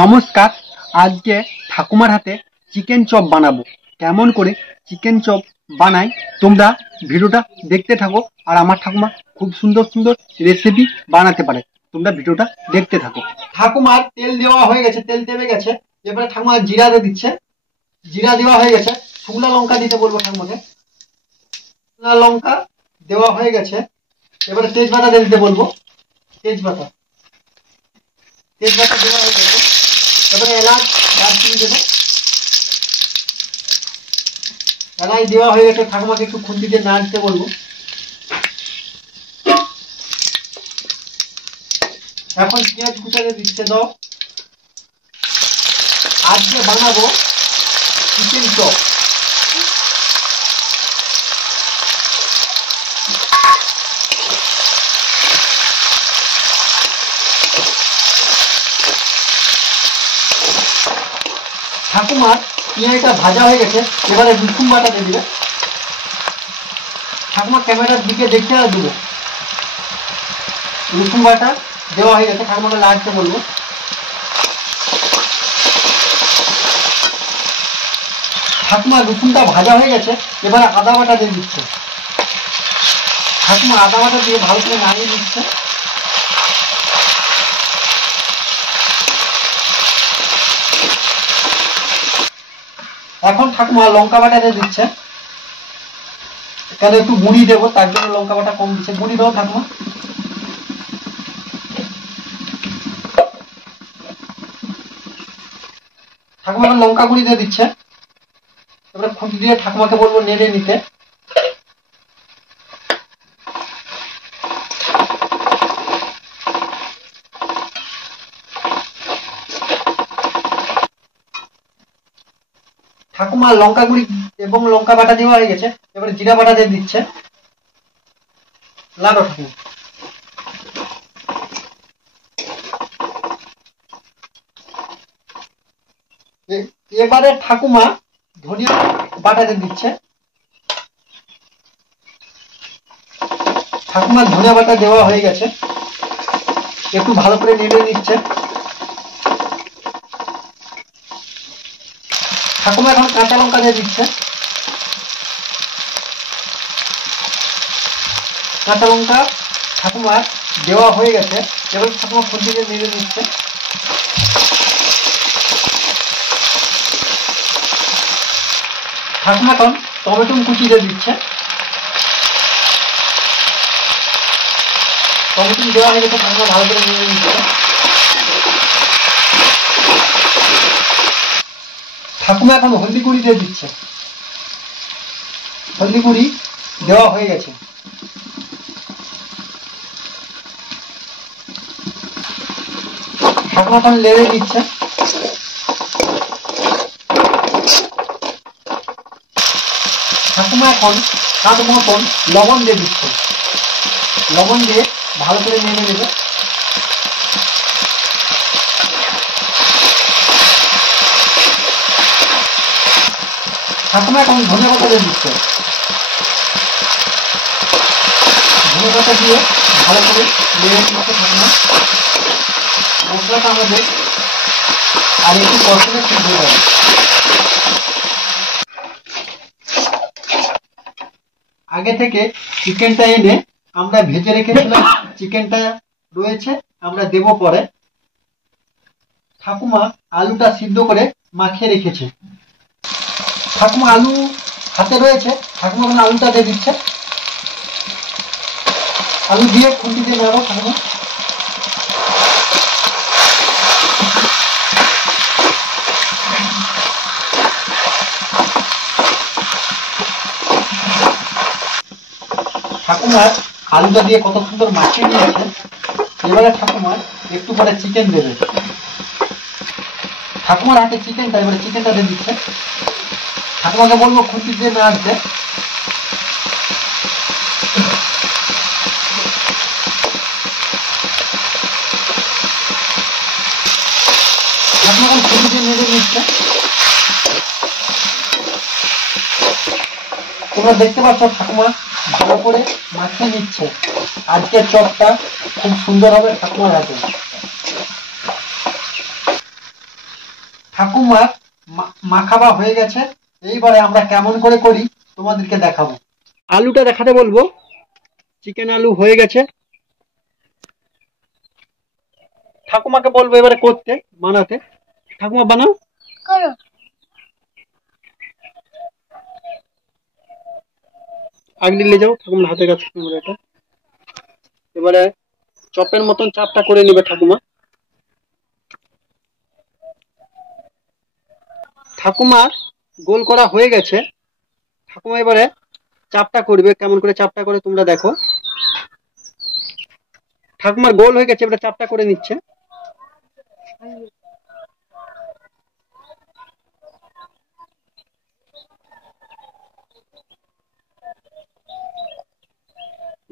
নমস্কার, আজকে ঠাকুমার হাতে চিকেন চপ বানাবো। কেমন করে চিকেন চপ বানাই তোমরা ভিডিওটা দেখতে থাকো। আর আমার ঠাকুমা খুব সুন্দর সুন্দর রেসিপি বানাতে পারে, তোমরা ভিডিওটা দেখতে থাকো। ঠাকুমার তেল দেওয়া হয়ে গেছে, তেল তেলে গেছে। এবারে ঠাকুমা জিরা দিয়ে দিচ্ছে, জিরা দেওয়া হয়ে গেছে। শুকনো লঙ্কা দিতে বলবো ঠাকুমাকে, শুকনো লঙ্কা দেওয়া হয়ে গেছে। এবারে তেজপাতা দিয়ে দিতে বলবো, তেজপাতা তেজপাতা দেওয়া হয়ে গেছে। এবারে এলাচ দারচিনি দেবো, এলাচ দেওয়া হয়ে গেছে। ঠাকুমাকে একটু খুন্তি দিয়ে নাড়তে বলবো। এখন পেঁয়াজ কুচাতে দিচ্ছে দাও। আজকে বানাবো চিকেন চপ। ঠাকুমার পেঁয়াজটা ভাজা হয়ে গেছে, এবারে রসুন বাটা দিয়ে দিবে। ঠাকুমা ক্যামেরার দিকে দেখে আর দেবো। রসুন বাটা দেওয়া হয়ে গেছে, ঠাকুমাকে নাড়তে বলবো। ঠাকুমার রসুনটা ভাজা হয়ে গেছে, এবারে আদা বাটা দিয়ে দিচ্ছে। ঠাকুমা আদা বাটা দিয়ে ভালো করে নাড়িয়ে দিচ্ছে। এখন ঠাকুমা লঙ্কা বাটা দিয়ে দিচ্ছে, কেন একটু গুঁড়ি দেবো তার জন্য লঙ্কা বাটা কম দিচ্ছে। গুঁড়ি দাও ঠাকুমা। ঠাকুমা এখন লঙ্কা গুঁড়ি দিয়ে দিচ্ছে। এবারে খুঁটি দিয়ে ঠাকুমাকে বলবো নেড়ে নিতে। ঠাকুমা লঙ্কা গুঁড়ি এবং লঙ্কা বাটা দেওয়া হয়ে গেছে, এবারে জিরা বাটা দিয়ে দিচ্ছে। লাগাও ঠাকুমা। এবারে ঠাকুমা ধনিয়া বাটা দিয়ে দিচ্ছে। ঠাকুমার ধনিয়া বাটা দেওয়া হয়ে গেছে, একটু ভালো করে নেড়ে নিচ্ছে। ঠাকুমা এখন কাঁচা লঙ্কা দিয়ে দিচ্ছে। কাঁচা লঙ্কা ঠাকুমার দেওয়া হয়ে গেছে, এবার ঠাকুমা খুন্তি দিয়ে নেড়ে নিচ্ছে। ঠাকুমা এখন টমেটো কুচি দিয়ে দিচ্ছে। টমেটো দেওয়া হয়ে গেছে, ঠাকুমা ভালো করে নেড়ে নিচ্ছে। ঠাকুমা এখন হলদি গুঁড়ি দিয়ে দিচ্ছে। হলদি গুঁড়ি দেওয়া হয়ে গেছে। ঠাকুমা এখন নেড়ে দিচ্ছে। ঠাকুমা এখন স্বাদ মতন লবণ দিয়ে দিচ্ছে। লবণ দিয়ে ভালো করে নেড়ে নেবে। ঠাকুমা এখন ধনে পাতা দিয়ে দিচ্ছে। ধনে পাতা দিয়ে ভালো করে নেড়ে নিচ্ছে ঠাকুমা। মশলাটা আমাদের আর একটু কষলে ঠিক হয়ে যাবে। আগে থেকে চিকেনটা এনে আমরা ভেজে রেখেছিলাম, চিকেনটা রয়েছে, আমরা দেব পরে। ঠাকুমা আলুটা সিদ্ধ করে মাখিয়ে রেখেছে। ঠাকুমা আলু হাতে রয়েছে, ঠাকুমা এখন আলুটা দিয়ে দিচ্ছে। আলু দিয়ে খুন্তি দিয়ে নাড়ো ঠাকুমা। ঠাকুমার আলুটা দিয়ে কত সুন্দর মাখিয়ে নিয়েছে। এবারে ঠাকুমা একটু পরে চিকেন দেবে। ঠাকুমার হাতে চিকেনটা, এবারে চিকেনটা দিয়ে দিচ্ছে। ঠাকুমাকে বলবো খুন্তি দিয়ে নাড়তে। ঠাকুমা এখন খুন্তি দিয়ে নেড়ে নিচ্ছে। তোমরা দেখতে পাচ্ছ ঠাকুমা ভালো করে মাখিয়ে নিচ্ছে আজকের চপটা খুব সুন্দর হবে ঠাকুমার হাতে। ঠাকুমার মাখাবা হয়ে গেছে, এইবারে আমরা কেমন করে করি তোমাদেরকে দেখাবো। আলুটা দেখাতে বলবো। চিকেন আলু হয়ে গেছে, ঠাকুমাকে বলবো এবারে করতে, বানাতে। ঠাকুমা বানাও। করো। আগে নিয়ে যাও ঠাকুমার হাতের কাছে ক্যামেরাটা। এবারে চপের মতন চাপটা করে নেবে ঠাকুমা। ঠাকুমার গোল করা হয়ে গেছে, ঠাকুমা এবারে চাপটা করবে। কেমন করে চাপটা করে তোমরা দেখো। ঠাকুমার গোল হয়ে গেছে, এবারে চাপটা করে নিচ্ছে।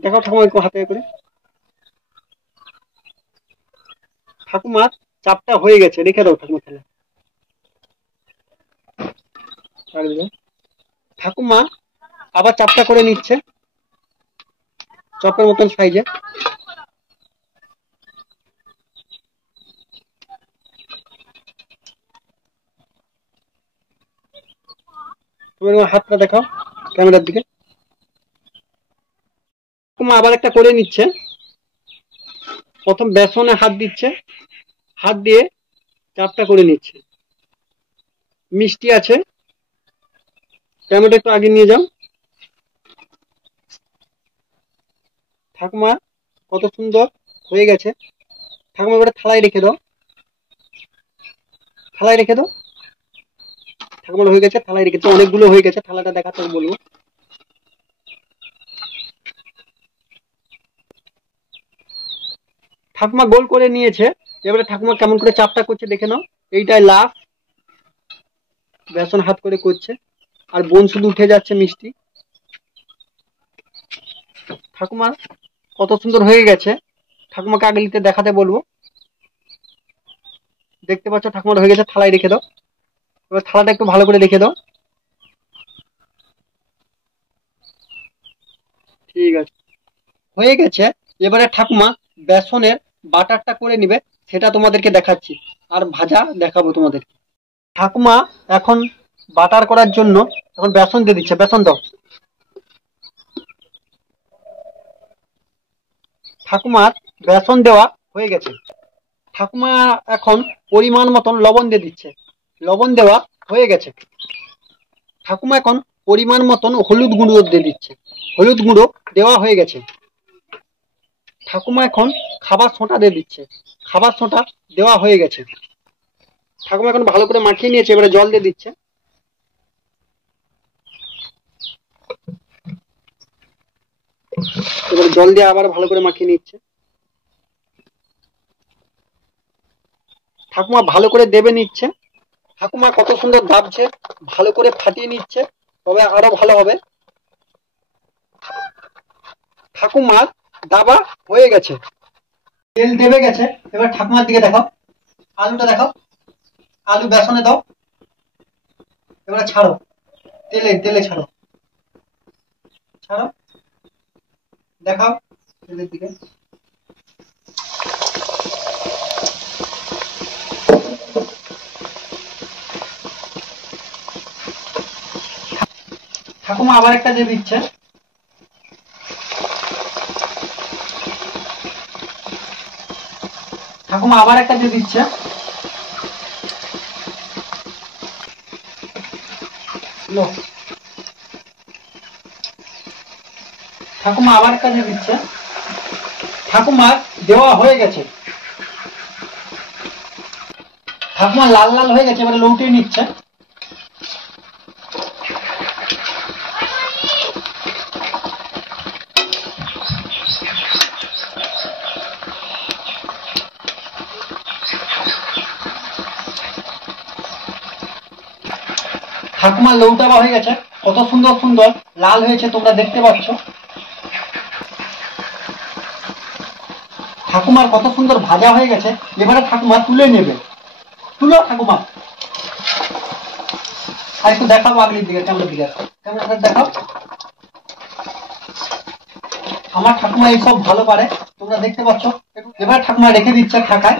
দেখো ঠাকুমা একটু হাতে করে। ঠাকুমার চাপটা হয়ে গেছে, রেখে দাও ঠাকুমা খেলে। ঠাকুমা আবার চাপটা করে নিচ্ছে চপের মতন সাইজে। তুমি হাতটা দেখাও ক্যামেরার দিকে। ঠাকুমা আবার একটা করে নিচ্ছে। প্রথম বেসনে হাত দিচ্ছে, হাত দিয়ে চাপটা করে নিচ্ছে। মিষ্টি আছে, ক্যামেরাটা একটু আগে নিয়ে যাও। ঠাকুমা কত সুন্দর হয়ে গেছে। ঠাকুমা এবারে থালায় রেখে দাও, থালায় রেখে দাও। ঠাকুমার হয়ে গেছে, থালায় রেখেছে, অনেকগুলো হয়ে গেছে। থালাটা দেখাতে বলবো। ঠাকুমা গোল করে নিয়েছে, এবারে ঠাকুমা কেমন করে চাপটা করছে দেখে নাও। এইটাই লাভ, বেসন হাত করে করছে, আর বোন শুধু উঠে যাচ্ছে মিষ্টি। ঠাকুমা কত সুন্দর হয়ে গেছে। ঠাকুমাকে আগে নিতে দেখাতে বলবো। দেখতে পাচ্ছ ঠাকুমার হয়ে গেছে, থালায় রেখে দাও। এবার থালাটা একটু ভালো করে রেখে দাও। ঠিক আছে, হয়ে গেছে। এবারে ঠাকুমা বেসনের বাটারটা করে নিবে, সেটা তোমাদেরকে দেখাচ্ছি, আর ভাজা দেখাবো তোমাদেরকে। ঠাকুমা এখন বাটার করার জন্য এখন বেসন দিয়ে দিচ্ছে। বেসন দাও। ঠাকুমার বেসন দেওয়া হয়ে গেছে। ঠাকুমা এখন পরিমাণ মতন লবণ দিয়ে দিচ্ছে। লবণ দেওয়া হয়ে গেছে। ঠাকুমা এখন পরিমাণ মতন হলুদ গুঁড়ো দিয়ে দিচ্ছে। হলুদ গুঁড়ো দেওয়া হয়ে গেছে। ঠাকুমা এখন খাবার সোঁটা দিয়ে দিচ্ছে। খাবার সোঁটা দেওয়া হয়ে গেছে। ঠাকুমা এখন ভালো করে মাখিয়ে নিয়েছে, এবারে জল দিয়ে দিচ্ছে। এবারে জল দিয়ে আবার ভালো করে মাখিয়ে নিচ্ছে। ঠাকুমা ভালো করে দেবে নিচ্ছে। ঠাকুমা কত সুন্দর দাবছে, ভালো করে ফাটিয়ে নিচ্ছে, তবে আরো ভালো হবে। ঠাকুমার দাবা হয়ে গেছে, তেল দেবে গেছে। এবার ঠাকুমার দিকে দেখাও, আলুটা দেখাও। আলু বেসনে দাও, এবারে ছাড়ো, তেলে তেলে ছাড়ো, ছাড়ো, দেখাও তেলের দিকে। ঠাকুমা আবার একটা দিয়ে দিচ্ছে। ঠাকুমা আবার একটা দিয়ে দিচ্ছে। ঠাকুমা আবার একটা দিয়ে দিচ্ছে। ঠাকুমার দেওয়া হয়ে গেছে। ঠাকুমা লাল লাল হয়ে গেছে, এবারে লৌটিয়ে নিচ্ছে। ঠাকুমার লৌটাবা হয়ে গেছে, কত সুন্দর সুন্দর লাল হয়েছে তোমরা দেখতে পাচ্ছ। ঠাকুমার কত সুন্দর ভাজা হয়ে গেছে। এবারে ঠাকুমা তুলে নেবে। তুলো ঠাকুমা। আর একটু দেখাবো আগের দিকে, ক্যামেরার দিকে, ক্যামেরাটা দেখাও। আমার ঠাকুমা এইসব ভালো পারে, তোমরা দেখতে পাচ্ছ। এবার ঠাকুমা রেখে দিচ্ছে ঢাকায়।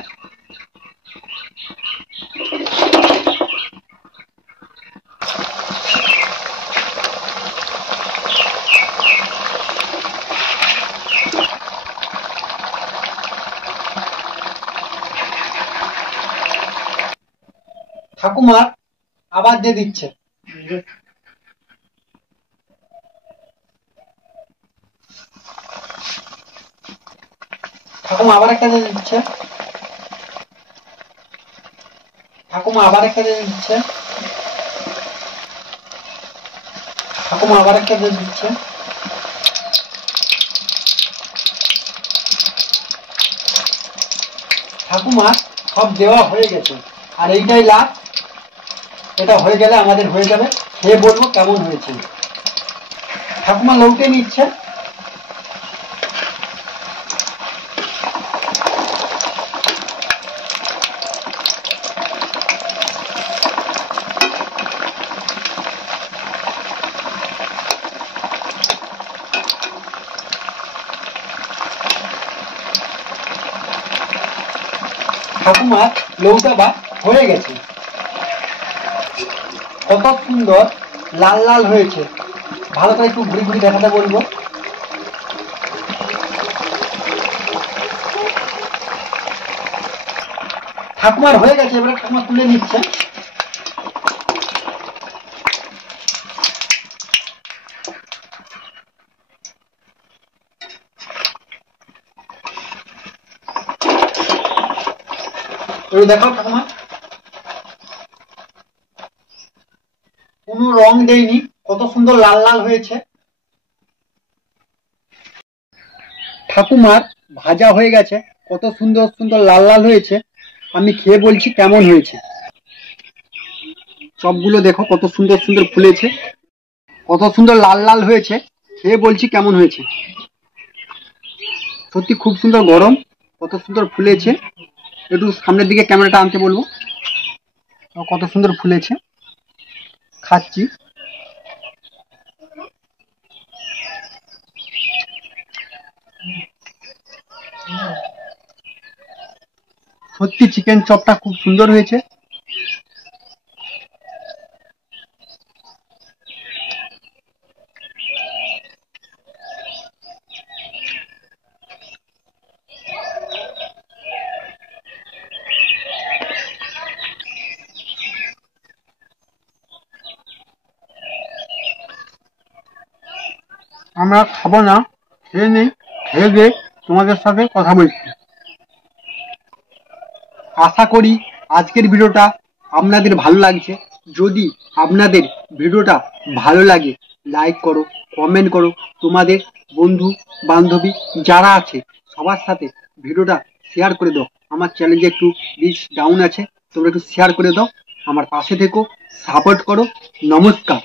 ঠাকুমা আবার দিয়ে দিচ্ছে। ঠাকুমা আবার একটা দিয়ে দিচ্ছে। ঠাকুমা আবার একটা দিয়ে দিচ্ছে। ঠাকুমা আবার একটা দিয়ে দিচ্ছে। ঠাকুমা সব দেওয়া হয়ে গেছে, আর এইটাই লাস্ট। এটা হয়ে গেলে আমাদের হয়ে যাবে, খেয়ে বলবো কেমন হয়েছে। ঠাকুমা লৌটে নিচ্ছে। ঠাকুমার লৌটাবা হয়ে গেছে। কত সুন্দর লাল লাল হয়েছে। ভালো করে একটু ঘুরি ঘুরি দেখাতে বলবো। ঠাকুমার হয়ে গেছে, এবারে ঠাকুমা তুলে নিচ্ছে। এবার দেখাও ঠাকুমা। কোনো রং দেয়নি, কত সুন্দর লাল লাল হয়েছে। ঠাকুমার ভাজা হয়ে গেছে, কত সুন্দর সুন্দর লাল লাল হয়েছে। আমি খেয়ে বলছি কেমন হয়েছে। সবগুলো দেখো কত সুন্দর সুন্দর ফুলেছে, কত সুন্দর লাল লাল হয়েছে। খেয়ে বলছি কেমন হয়েছে। সত্যি খুব সুন্দর গরম, কত সুন্দর ফুলেছে। একটু সামনের দিকে ক্যামেরাটা আনতে বলবো। কত সুন্দর ফুলেছে। খাচ্ছি। সত্যি চিকেন চপটা খুব সুন্দর হয়েছে। আমরা খাবো না, খেয়ে নেই, খেয়ে দিয়ে তোমাদের সাথে কথা বলছি। আশা করি আজকের ভিডিওটা আপনাদের ভালো লাগছে। যদি আপনাদের ভিডিওটা ভালো লাগে, লাইক করো, কমেন্ট করো, তোমাদের বন্ধু বান্ধবী যারা আছে সবার সাথে ভিডিওটা শেয়ার করে দাও। আমার চ্যানেলে একটু রিচ ডাউন আছে, তোমরা একটু শেয়ার করে দাও। আমার পাশে থেকো, সাপোর্ট করো। নমস্কার।